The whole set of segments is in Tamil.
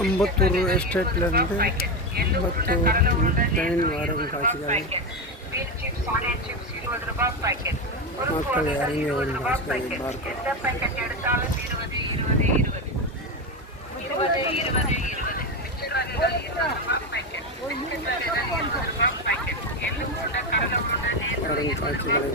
அம்பத்தூர் எஸ்டேட்லேருந்து அம்பத்தூர் ட்ரெயின் வரும் காட்சிகள் சிப்ஸ் இருபது பாக்கெட் மக்கள் இறங்கி வரும் காட்சிகளை பார்க்கலாம். வரும் பாக்கெட் பார்க்கலாம்.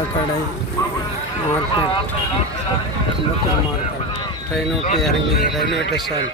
பழக்கடை மார்க்கெட் கும்பத்தூர் மார்க்கெட் ட்ரெயின் விட்டு இறங்கி ரயில்வே ஸ்டேஷன்.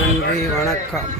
நன்றி வணக்கம்.